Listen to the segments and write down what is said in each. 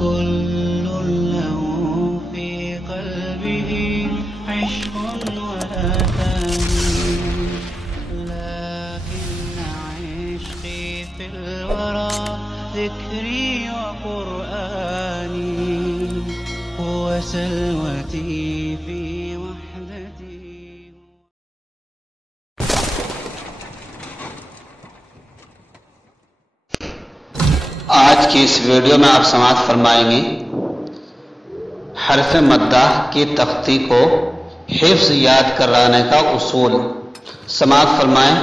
كل له في قلبه عشق ولا ثاني، لكن عشقي في الورى ذكري وقرآني، هو سلوتي في وحدتي. آج کی اس ویڈیو میں آپ سماعت فرمائیں گے حرف مدہ کی تختی کو حفظ یاد کرانے کا اصول. سماعت فرمائیں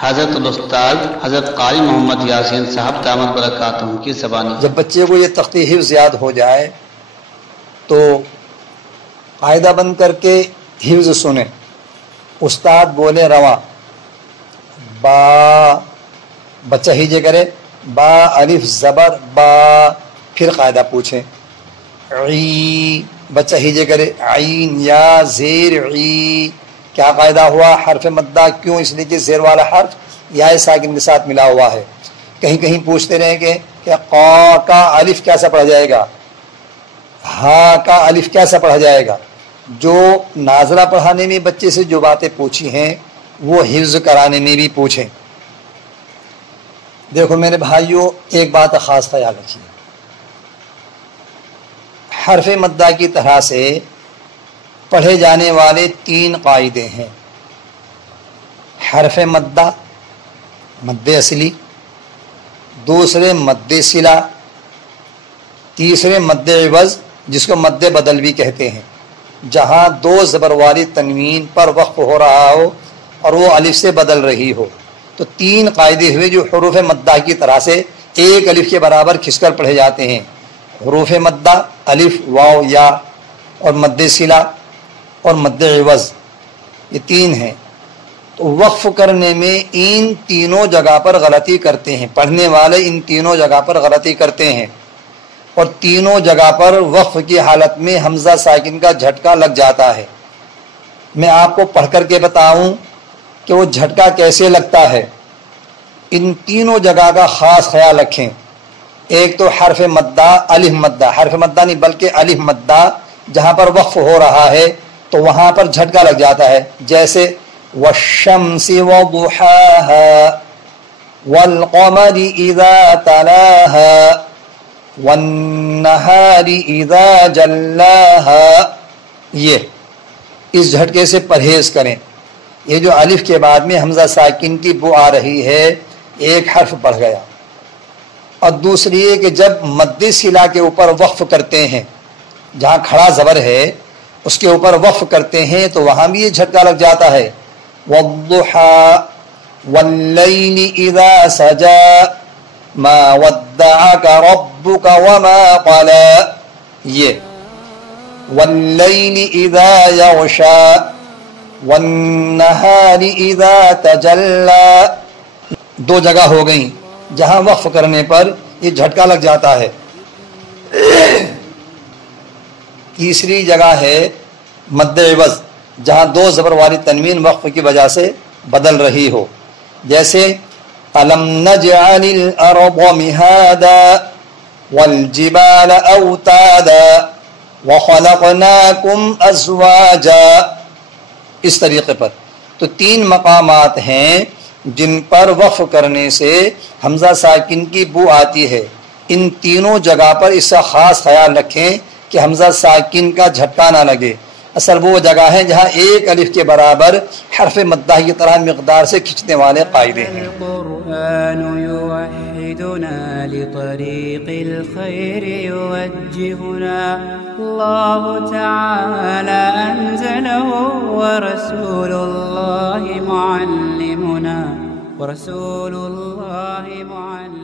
حضرت الاستاذ حضرت قاری محمد یاسین صاحب دامت برکاتہ کی زبانی. جب بچے کو یہ تختی حفظ یاد ہو جائے تو قاعدہ بند کر کے حفظ سنیں. استاد بولے رواں، با بچہ ہیجے کرے، با الف زبر با، پھر قاعدہ پوچھیں. عی بچہ ہیجے کرے، عین یا زیر عی، کیا قاعدہ ہوا؟ حرف مدہ کیوں؟ اس لیے کہ زیر والا حرف یا ساکن کے ساتھ ملا ہوا ہے. کہیں کہیں پوچھتے رہیں کہ قا کا الف کیسا پڑھا جائے گا، ہا کا الف کیسا پڑھا جائے گا. جو نازلہ پڑھانے میں بچے سے جو باتیں پوچھی ہیں وہ حفظ کرانے میں بھی پوچھیں. دیکھو میرے بھائیوں، ایک بات کا خاص خیال رکھیے، حرف مدہ کی طرح سے پڑھے جانے والے 3 قاعدے ہیں. حرف مدہ، مد اصلی، دوسرے مد صلہ، تیسرے مد عوض جس کو مد بدل بھی کہتے ہیں، جہاں 2 زبر والی تنوین پر وقف ہو رہا ہو اور وہ الف سے بدل رہی ہو. تو 3 قاعدے ہوئے جو حروف مدہ کی طرح سے ایک الف کے برابر کھنچ کر پڑھے جاتے ہیں. حروف مدہ الف واو یا، اور مد صلہ اور مد عوض، یہ 3 ہیں. تو وقف کرنے میں ان تینوں جگہ پر غلطی کرتے ہیں، پڑھنے والے ان تینوں جگہ پر غلطی کرتے ہیں، اور تینوں جگہ پر وقف کی حالت میں حمزہ ساکن کا جھٹکا لگ جاتا ہے. میں آپ کو پڑھ کر کے بتاؤں کہ وہ جھٹکا کیسے لگتا ہے. ان تینوں جگہ کا خاص خیال رکھیں. ایک تو حرف مدہ، الف مدہ، حرف مدہ نہیں بلکہ الف مدہ جہاں پر وقف ہو رہا ہے تو وہاں پر جھٹکا لگ جاتا ہے. جیسے والشمس وضحاها والقمر اذا تلاها والنهار اذا جلاها. یہ اس جھٹکے سے پرہیز کریں. یہ جو الف کے بعد میں حمزہ ساکن کی بو آ رہی ہے، ایک حرف بڑھ گیا. اور دوسری یہ کہ جب مد صلہ کے اوپر وقف کرتے ہیں، جہاں کھڑا زبر ہے اس کے اوپر وقف کرتے ہیں تو وہاں بھی یہ جھٹکا لگ جاتا ہے. والضحى والليل اذا سجى ما ودعك ربك وما قلى. یہ والليل اذا يغشى والنهار اذا تجلى، 2 جگہ ہو گئیں جہاں وقف کرنے پر یہ جھٹکا لگ جاتا ہے. تیسری جگہ ہے مد عوض جہاں 2 زبر والی تنوین وقف کی وجہ سے بدل رہی ہو. جیسے الم نجعل الارض مہادا والجبال اوتادا وخلقناکم ازواجا. اس طریقے پر تو 3 مقامات ہیں جن پر وقف کرنے سے حمزہ ساکن کی بو آتی ہے. ان تینوں جگہ پر اس کا خاص خیال رکھیں کہ حمزہ ساکن کا جھٹکا نہ لگے. اصل وہ جگہ ہے جہاں ایک الف کے برابر حرف مدہ کی طرح مقدار سے کھینچنے والے قاعدے ہیں. القرآن يوحدنا لطريق الخير يوجهنا، الله تعالى أنزله ورسول الله معلمنا، ورسول الله معلمنا.